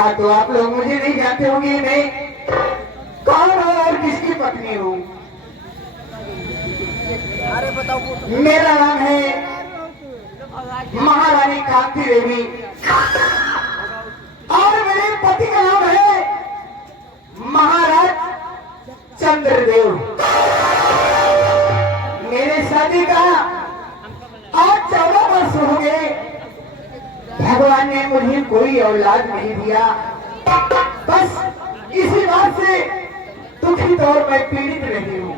देखा तो आप लोग मुझे नहीं जानते होंगे मैं कौन हूँ और किसकी पत्नी हूँ। अरे बताओ। मेरा नाम है महारानी कांति देवी और मेरे पति का नाम है महाराज चंद्रदेव। मेरे शादी का आज 14 वर्ष हो गए। भगवान ने मुझे कोई औलाद नहीं दिया। बस इसी बात से दुखित और मैं पीड़ित रही हूँ।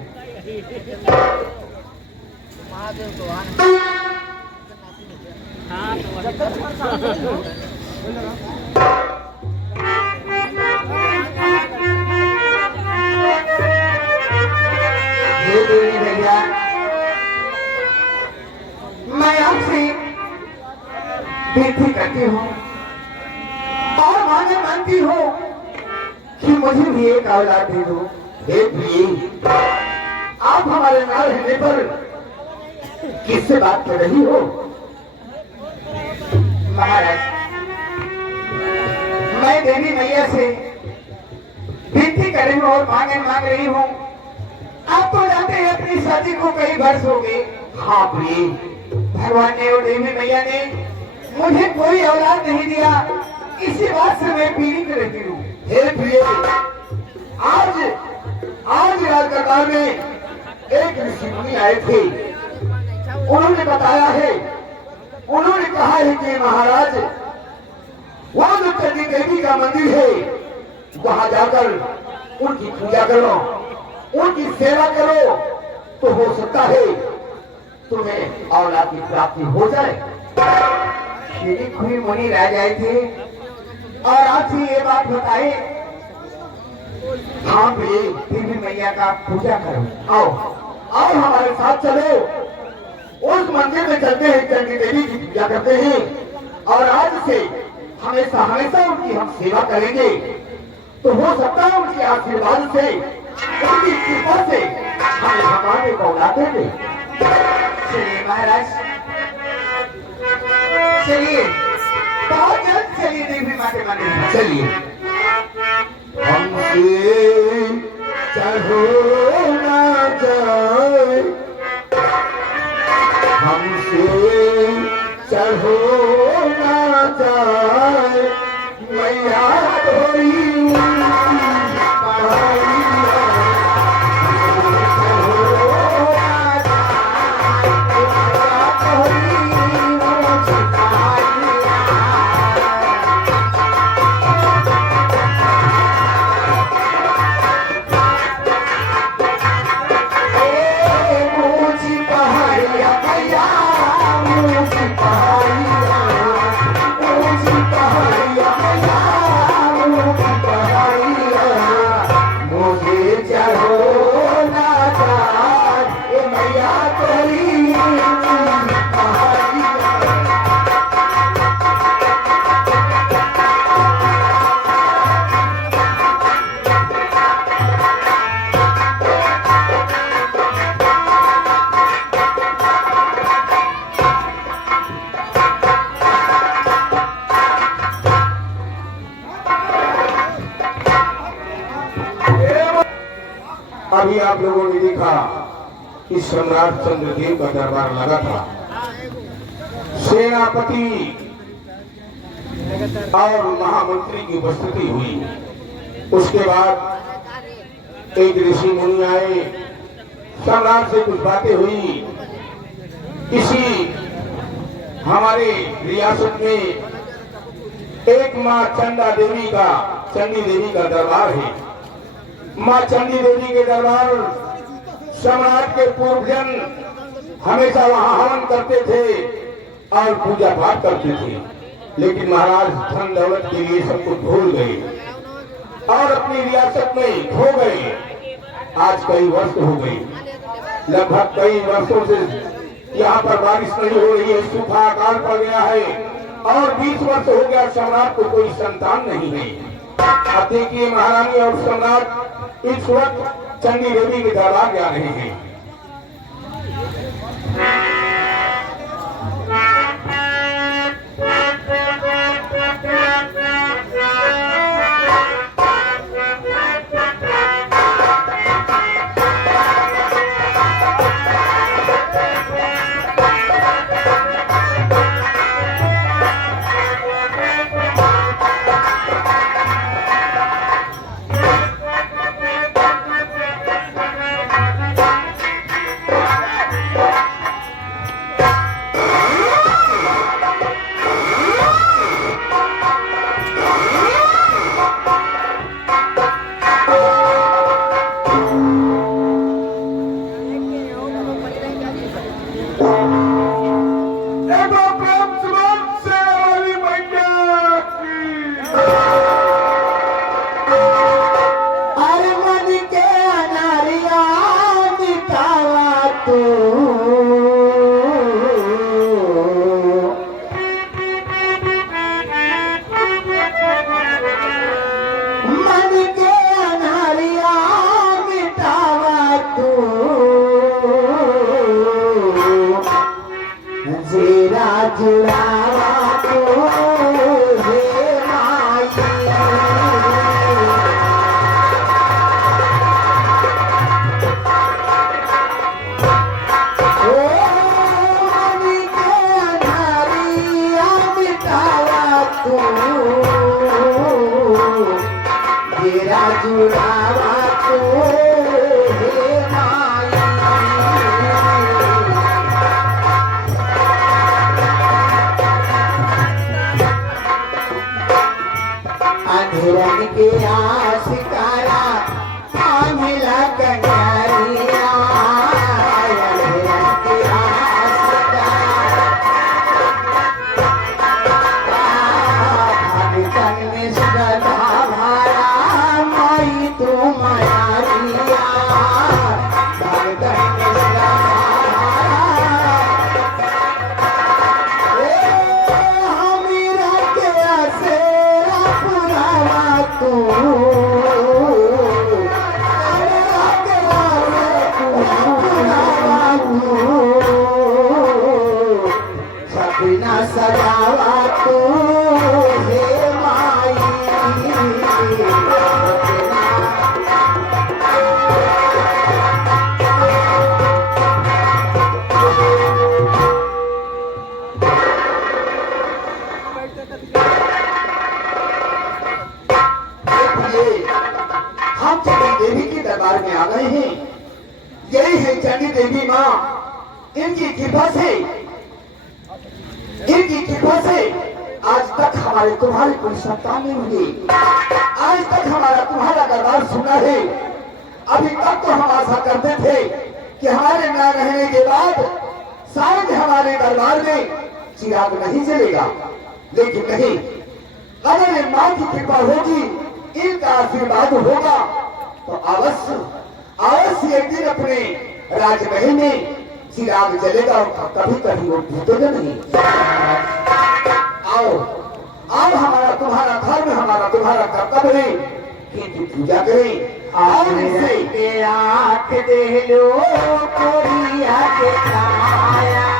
भैया मैं आपसे विनती करती हूँ और मांगती हूँ कि मुझे भी एक औलाद दे दो। आप हमारे नाम रहने पर किससे बात कर रही हो? महाराज मैं देवी मैया से विनती कर रही हूँ और मांग रही हूँ। आप तो जानते हैं अपनी शादी को कई वर्ष हो गए। हाँ प्रिय, भगवान ने और देवी मैया ने मुझे कोई औलाद नहीं दिया। इसी बात से मैं पीड़ित रहती हूँ। हे प्रिय, आज राजदरबार में एक ऋषि मुनि आए थे। उन्होंने बताया है, उन्होंने कहा है कि महाराज वहां जो चंडी देवी का मंदिर है वहां जाकर उनकी पूजा करो, उनकी सेवा करो तो हो सकता है तुम्हें औलाद की प्राप्ति हो जाए। श्री खुई मुनि राज आए थे और आपसे ये बात बताए। हाँ प्रिय, देवी मैया का पूजा करो। आओ हमारे साथ चलो, उस मंदिर में चलते हैं, चंडी देवी की पूजा करते हैं और आज से हमेशा हमेशा उनकी हम सेवा करेंगे। तो हो सकता है उनके आशीर्वाद से, उनकी कृपा से हमें भगवान को औलाद देंगे। चलिए महाराज, चलिए बहुत जल्द चलिए देवी माँ के मंदिर में। चलिए हमसे चढ़ो ना जाए, हमसे चढ़ो ना जाए, मैया थोड़ी अभी आप लोगों ने देखा कि सम्राट चंद्रदेव का दरबार लगा था। सेनापति और महामंत्री की उपस्थिति हुई। उसके बाद एक ऋषि मुनि आए, सम्राट से कुछ बातें हुई। इसी हमारे रियासत में एक माँ चंडी देवी का दरबार है। माँ चंडी देवी के दरबार सम्राट के पूर्वजन हमेशा वहां हवन करते थे और पूजा पाठ करते थे। लेकिन महाराज धन दौलत के लिए सब कुछ भूल गए और अपनी रियासत में खो गए। आज कई वर्ष हो गए, लगभग कई वर्षों से यहाँ पर बारिश नहीं हो रही है, सूखा अकाल पड़ गया है और 20 वर्ष हो गया सम्राट को कोई संतान नहीं है। अब देखिए महारानी और सम्राट इस वक्त चंडी देवी के दरबार जा रहे हैं। आज तक हमारे तुम्हारी कोई संतान नहीं हुई। आज तक हमारा तुम्हारा दरबार सुना है। अभी तक तो हम आशा करते थे कि हमारे न रहने के बाद शायद हमारे दरबार में चिराग नहीं जलेगा, लेकिन नहीं, अगर माँ की कृपा होगी, इनका आशीर्वाद होगा तो अवश्य अवश्य एक दिन अपने राजमहल में चिराग जलेगा और कभी कभी वो भूतेगा नहीं। आओ अब हमारा तुम्हारा धर्म, हमारा तुम्हारा कर्तव्य है कि पूजा करें। और इसे आंख दे लो कोरिया के काया,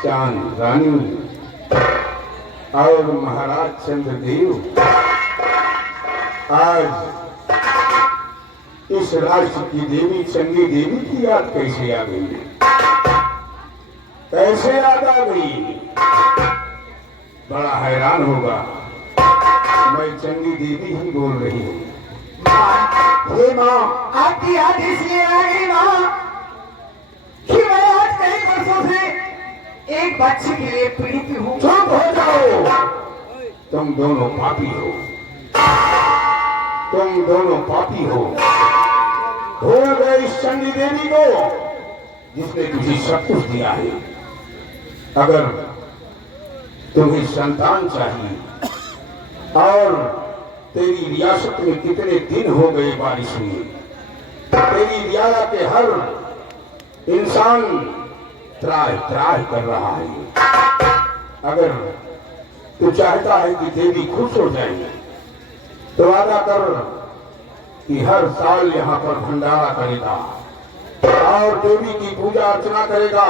चांद रानी और महाराज चंद्रदेव आज इस राष्ट्र की देवी चंडी देवी की याद कैसे आ गई, कैसे याद आ गई? बड़ा हैरान होगा। मैं चंडी देवी ही बोल रही हूँ। हे माँ, आपकी याद इसलिए आ गई माँ कि मैं आज कई वर्षों से एक बच्चे के लिए पीड़ित हूँ। चुप हो जाओ, तुम दोनों पापी हो, तुम दोनों पापी हो। भूल गए इस चंडी देवी को जिसने तुझे सब कुछ दिया है। अगर तुम्हें संतान चाहिए, और तेरी रियासत में कितने दिन हो गए बारिश हुई, तेरी रियाया के हर इंसान त्राह त्राह कर रहा है। अगर तू चाहता है कि देवी खुश हो जाए तो वादा कर कि हर साल यहाँ पर भंडारा करेगा और देवी की पूजा अर्चना करेगा।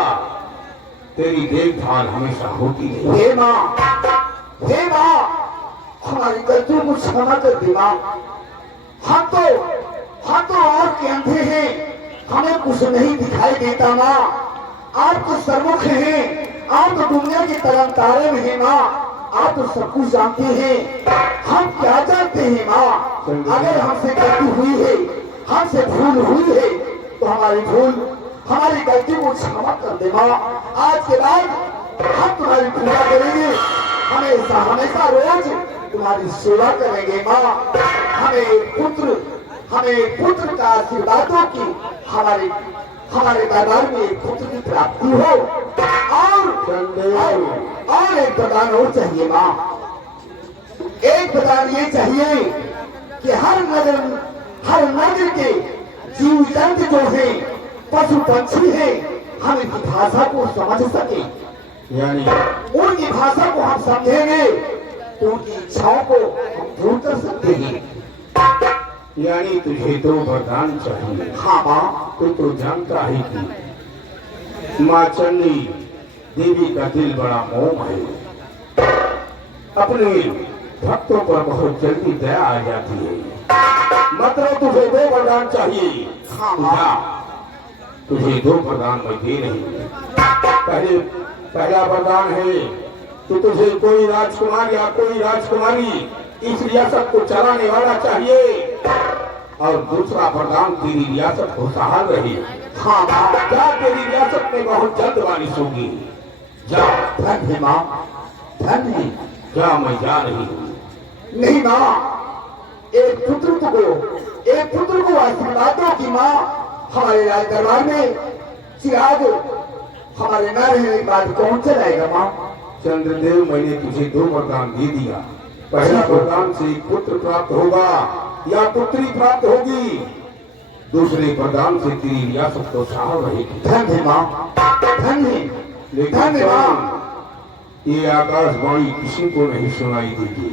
तेरी देखभाल हमेशा होती है। हे माँ, हे माँ, हमारी गलतियों को क्षमा कर दे माँ। हम तो और के अंधे हैं, हमें कुछ नहीं दिखाई देता माँ। आप तो सर्वमुख हैं, आप तो दुनिया के तरम तारे में हैं माँ। आप तो सब कुछ जानते हैं, हम क्या जानते हैं माँ। अगर हमसे गलती हुई है, हमसे भूल हुई है, तो हमारी गलती को क्षमा कर दे माँ। आज के बाद हम तुम्हारी पूजा करेंगे, हमेशा हमेशा रोज तुम्हारी सेवा करेंगे माँ। हमें पुत्र का आशीर्वाद हो कि हमारे दरबार में एक पुत्र की प्राप्ति हो। और एक वरदान और चाहिए माँ। एक वरदान ये चाहिए कि हर नगर के जीव जंतु जो है, पशु पक्षी है, हम इनकी भाषा को समझ सके। यानी उनकी भाषा को हम समझेंगे तो उनकी इच्छाओं को हम दूर कर सकते हैं। यानी तुझे तो वरदान चाहिए। हाँ माँ। तू तो जानता है कि माँ चंडी देवी का दिल बड़ा मोह है। अपने भक्तों पर बहुत जल्दी दया आ जाती है। मतलब तुझे दो वरदान चाहिए। हाँ माँ। तुझे दो वरदान मैं दे रही हूँ। पहला वरदान है कि तुझे कोई राजकुमार या कोई राजकुमारी इस रियासत को चलाने वाला चाहिए। और दूसरा वरदान तेरी रियासत खुशहाल रही। हाँ माँ। क्या तेरी रियासत में बहुत जल्द बारिश होगी। जा। धन है माँ, धन है। क्या मैं जा रही हूँ। नहीं माँ, एक पुत्र को आशीर्वाद दो कि माँ हमारे राज दरबार में चिराग हमारे न रहने के बाद कौन चलाएगा माँ। चंद्रदेव, मैंने तुझे दो वरदान दे दिया। पहला वरदान से पुत्र प्राप्त होगा या पुत्री प्राप्त होगी। दूसरे वरदान से तेरी रियासत तो खुशहाल रहेगी। धन है माँ, धन है। लेकिन ये आकाशवाणी किसी को नहीं सुनाई देगी।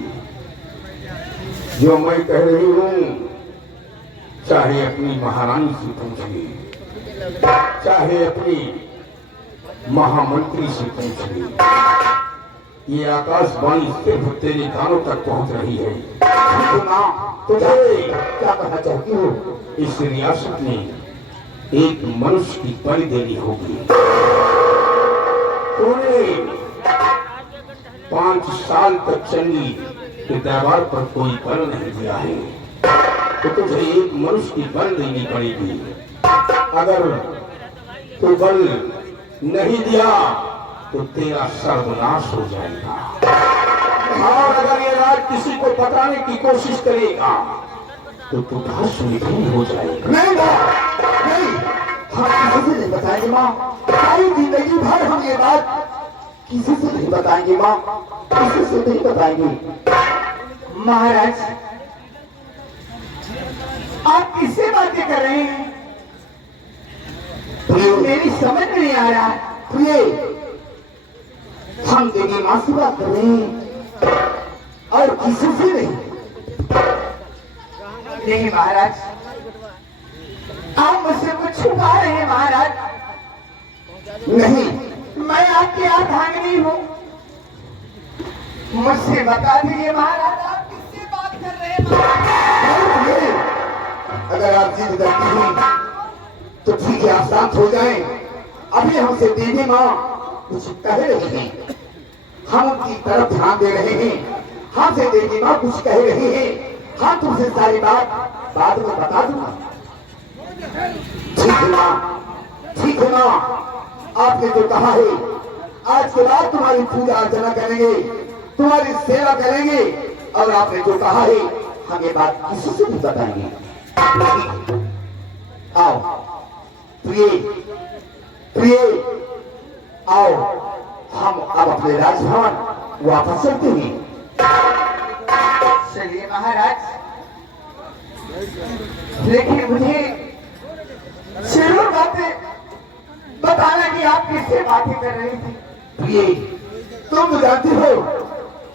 जो मैं कह रही हूँ, चाहे अपनी महारानी से पूछिए, चाहे अपनी महामंत्री से पूछिए, ये आकाशवाणी सिर्फ तेरे कानों तक पहुंच रही है। तुझे क्या कहना चाहती हो। इस रियासत में एक मनुष्य की बलि देनी होगी। तूने 5 साल तक चंडी के दरबार पर कोई बल नहीं दिया है, तो तुझे एक मनुष्य की बल देनी पड़ेगी। अगर तू बल नहीं दिया तो तेरा सर्वनाश हो जाएगा। और अगर ये राज किसी को बताने की कोशिश करेगा तो तू भस्म हो जाएगा। नहीं माँ, नहीं, हम किसी से नहीं बताएंगे माँ। सारी जिंदगी भर हम ये बात किसी से नहीं बताएंगे माँ, किसी से नहीं बताएंगे। महाराज, आप किससे बातें कर रहे हैं। मेरी समझ नहीं आ रहा। प्रिय, हम देवी माँ से बात कर रहे हैं और किसी से नहीं। नहीं महाराज, आप मुझसे कुछ छुपा रहे हैं महाराज। नहीं, मैं आपकी अर्धांगिनी हूँ। मुझसे बता दीजिए महाराज, आप किससे बात कर रहे हैं। अगर आप जिद करती हुई तो ठीक है, आप शांत हो जाएं। अभी हमसे देवी माँ कुछ कह रहे हैं, हम उनकी तरफ ध्यान दे रहे हैं। हमसे देवी माँ कुछ कह रहे हैं, हम तुमसे सारी बात बाद में बता दूंगा। ठीक है माँ, ठीक है माँ, आपने जो कहा है, आज के बाद तुम्हारी पूजा अर्चना करेंगे, तुम्हारी सेवा करेंगे। और आपने जो कहा है, हम ये बात किसी से नहीं बताएंगे। आओ प्रिय, प्रिय, आओ हम अब अपने राजभवन वापस चलते हैं। चलिए महाराज, लेकिन मुझे जरूर बातें बताना कि आप किससे बातें कर रही थी। प्रिय, तुम तो जानती हो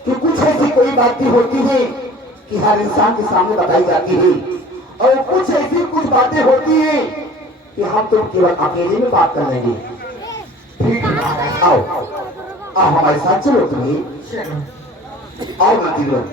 कि कुछ ऐसी कोई बातें होती है कि हर इंसान के सामने बताई जाती है और कुछ ऐसी कुछ बातें होती हैं कि हम तुम केवल अकेले में बात कर लेंगे। ठीक है महाराज, आओ आओ हमारे साथ चलो। तुम्हें आओ मंत्री लोग।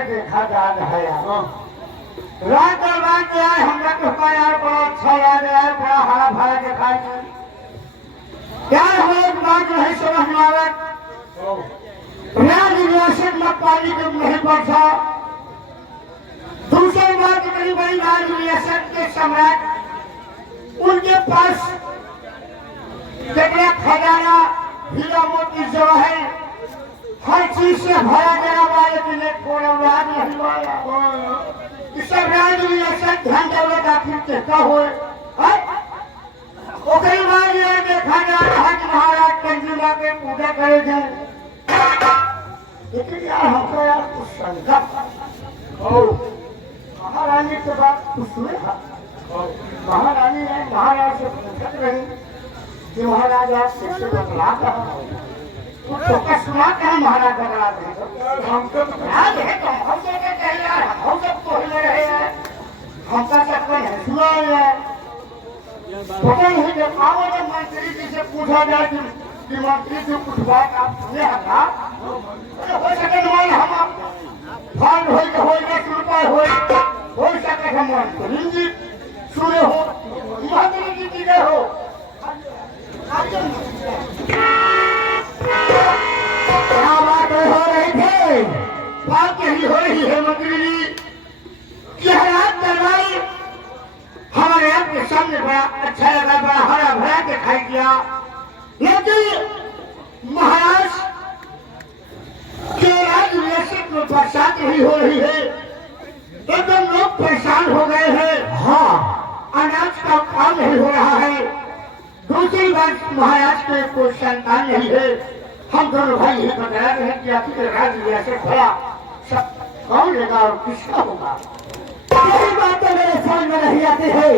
देखा जा रहा है रात दरबार में आए हम लोग को यार बड़ा अच्छा याद है, बड़ा हरा भरा दिखाई यार। हमें एक बात नहीं समझ में आ राज रियासत में पानी जब नहीं पड़ता। दूसरी बात बड़ी बड़ी राज रियासत के सम्राट उनके पास जगह खजाना हीरा मोती जो है हर चीज से भरा गया हुआ है कि नहीं हुआ। इस सब राज रियासत धन दौलत आखिर कहता हो कई बार यह देखा जा रहा है कि महाराज कंजुला के पूजा करे जाए, लेकिन यार हमको यार कुछ शंका महारानी के बाद कुछ हुए। महारानी ने महाराज से पूछत रही कि महाराज आप शिष्य बदला कहा तो सुना क्या महाराज बदला रहे हमको याद है तो हमसे कहते यार हम सब तो हिल रहे हैं हमका सब कोई सुना है। पता नहीं जब आओ जब मंत्री जी से पूछा जाए कि मंत्री जी कुछ बात आप सुने था हो सके मान हम फंड हो रुपये हो सके हम मंत्री जी सुने हो मंत्री जी की गए हो। क्या बात हो रही थी? बात यही हो रही है मंत्री जी कि हालात दरबारी हमारे आपके सामने बड़ा अच्छा लगा, बड़ा हरा भरा दिखाई दिया, लेकिन महाराज के राज रियासत में बरसात नहीं हो रही है, एकदम लोग परेशान हो गए हैं। हाँ, अनाज का काम नहीं हो रहा है। दूसरी बात महाराज के कोई संतान नहीं है। हम दोनों भाई ये बता रहे हैं कि आखिर राज रियासत भला सब कौन लेगा और किसका होगा। यही बात तो मेरे समझ में नहीं आती है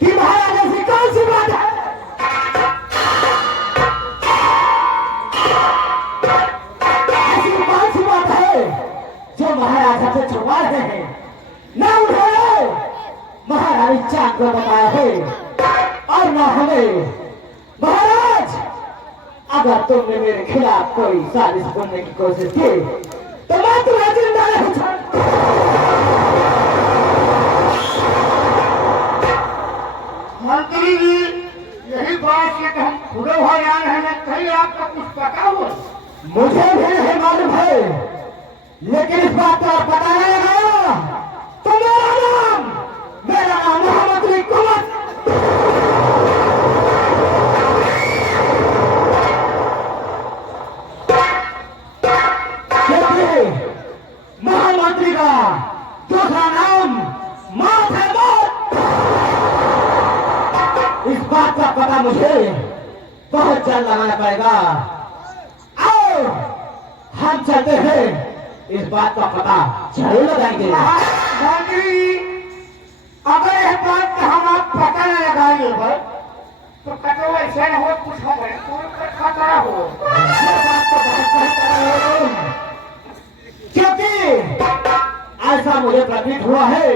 कि महाराज ऐसी कौन सी बात है। ऐसी कौन सी बात है जो महाराज हमसे छुपा रहे हैं। न उन्होंने महारानी चांद को बताया है और न हमें। महाराज अगर तुमने मेरे खिलाफ कोई साजिश करने की कोशिश की तो मैं तुम्हें जिंदा नहीं छोड़। मंत्री जी यही बात है कि हम खुले हो जा रहे हैं, कहीं आपको कुछ पता हो? मुझे भी नहीं मालूम है, लेकिन इस बात का पता नहीं लगा तो मेरा नाम महामंत्री कुमार। महामंत्री का दूसरा नाम मौत है, मौत। इस बात का पता मुझे बहुत जल्द लगाना पड़ेगा। आओ हम चलते हैं, इस बात का पता जरूर लगाएंगे। मंत्री अगर इस बात का हम आप पता न लगाएंगे तो कटो ऐसे न हो कुछ हो खतरा हो। क्योंकि ऐसा मुझे प्रतीत हुआ है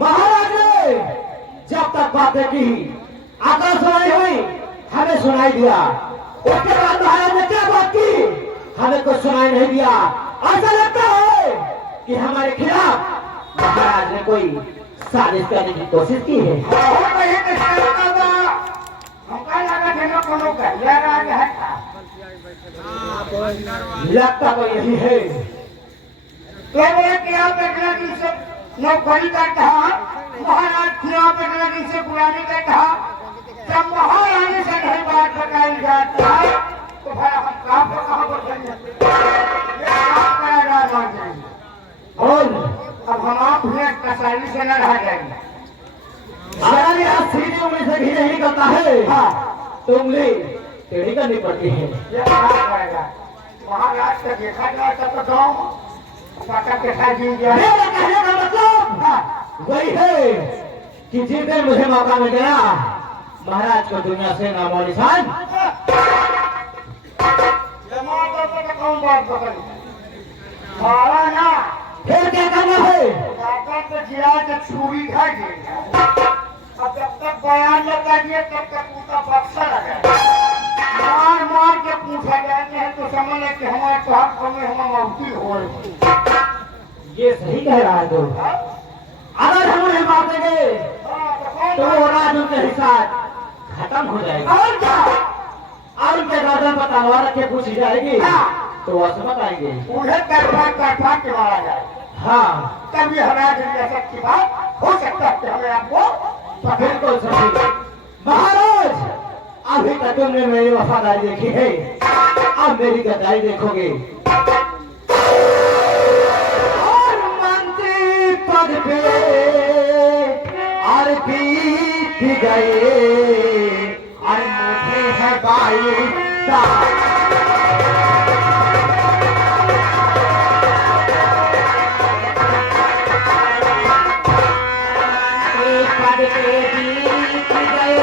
महाराज ने जब तक बातें की आकर सुनाई हुई हमें सुनाई दिया, उसके बाद महाराज ने क्या बात की हमें कुछ सुनाई नहीं दिया। ऐसा लगता है कि हमारे खिलाफ महाराज ने कोई साजिश करने की कोशिश की है। हमका लगा में कोनो गैया राज है का? लगता तो यही है। ये बोले कि आप एक लड़की से नौकरी करता महाराज की आप एक लड़की से बुलाने का कहा जब महारानी से नहीं बात बताई जाती है तो भाई हम कहाँ पर जाएंगे? और अब हम आप भी कसाई से न रह जाएंगे। महाराज आज सीधी उंगली से भी नहीं करता है। हाँ तो उंगली टेढ़ी करनी पड़ती है। ये क्या करेगा? महाराज का देखा जाए तो गाँव पता देखा दी जाए। मेरा कहने का मतलब वही है कि जिस दिन मुझे मौका मिल गया महाराज को दुनिया से नामो निशान कौन बात पकड़ मारा ना फिर क्या करना है? तो जिला के छुरी खा अब जब तक बयान न करिए तब तक उसका बक्सा लगा मार मार के पूछा जाते हैं तो समझ लें कि हमारे पास समय हम मौती हो ये सही कह रहा है। तो अगर हम उन्हें मार देंगे तो वो राज उनके हिसाब खत्म हो जाएगा और क्या और उनके गर्दन पर तलवार रख के पूछी जाएगी तो वो समझ आएंगे। उन्हें तरफा के मारा जाए। हाँ तभी हमारे जैसा की बात हो सकता है कि हमें आपको बिल्कुल सही। महाराज अभी तक तुमने मेरी वफादारी देखी है, अब मेरी गद्दारी देखोगे। और मंत्री पद पे और बीत गए और मुझे है 22 साल। पद पे बीत गए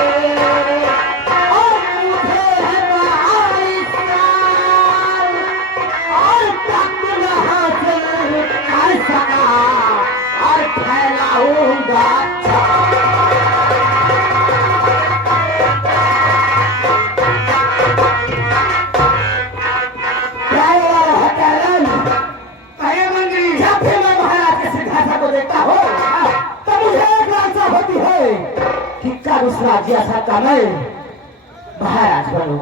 और मुझे है 22 साल और तक न हासिल कर सका और फैलाऊंगा उस राज्य ऐसा कमल महाराज बनो।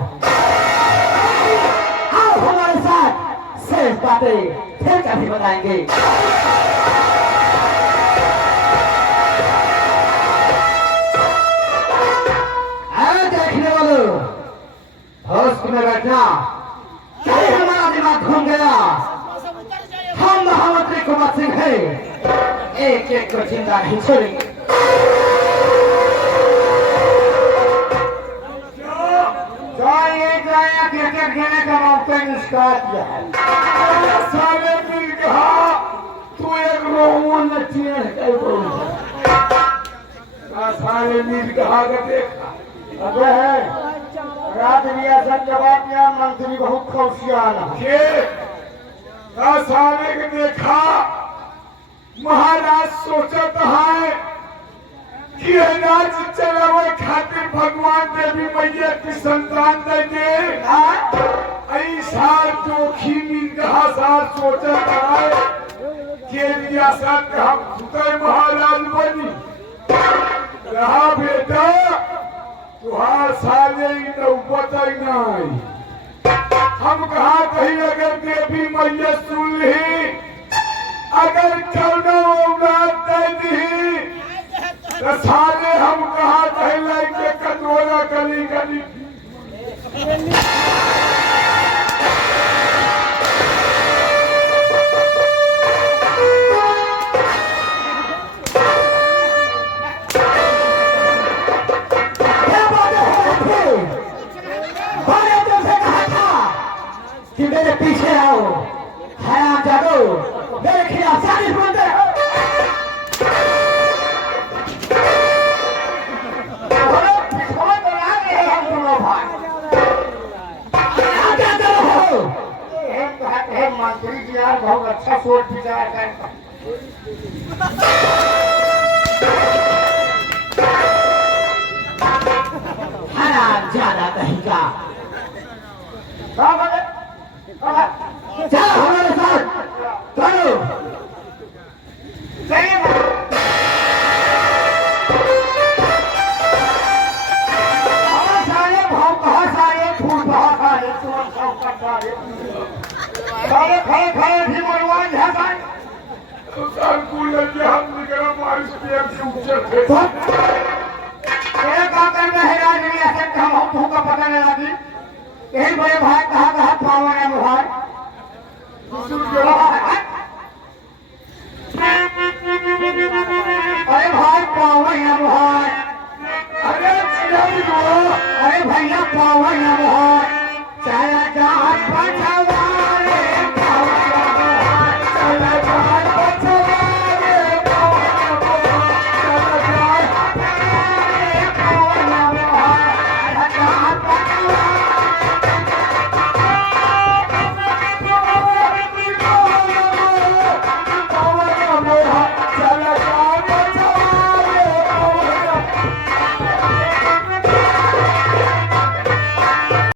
आओ हमारे साथ शेष बातें फिर कभी बताएंगे। देखने वालों होश में बैठना, कहीं हमारा दिमाग घूम गया। हम महामंत्री कुमार सिंह है, एक एक को जिंदा नहीं छोड़ेंगे। क्रिकेट खेलने का मौका निष्कात किया है। साले मिल कहा तू एक रोहन नचिए साले मिल कहा कर देखा अबे है रात रियासत जवाब दिया मंत्री बहुत खुशियाना साले के देखा महाराज सोचत है कि राज चलावे खातिर भगवान देवी मैया की संतान देंगे। ऐसा जोखिम कहा साल सोचत है कि रियासत हम खुदे महाराज बनी रहा बेटा तुहार साले नौबत नहीं। हम कहा कहीं अगर देवी मैया सुन ली अगर कौनो औलाद दे दी साले हम कहा कहला के कटोरा गली गली कि मेरे पीछे आओ हराम जादो मेरे खिलाफ साजिश बनते हो। मंत्री जी यार बहुत अच्छा सोच विचार कर हराम ज्यादा कहीं का चलो हमारे साथ करो साले भाव खड़े खड़े खड़े भी मरवान है भाई कुल लगे हम निकला बारिश के ऊपर थे तेरे का करना है राज नहीं आ सकता हम का पता नहीं लगी यही बड़े भाई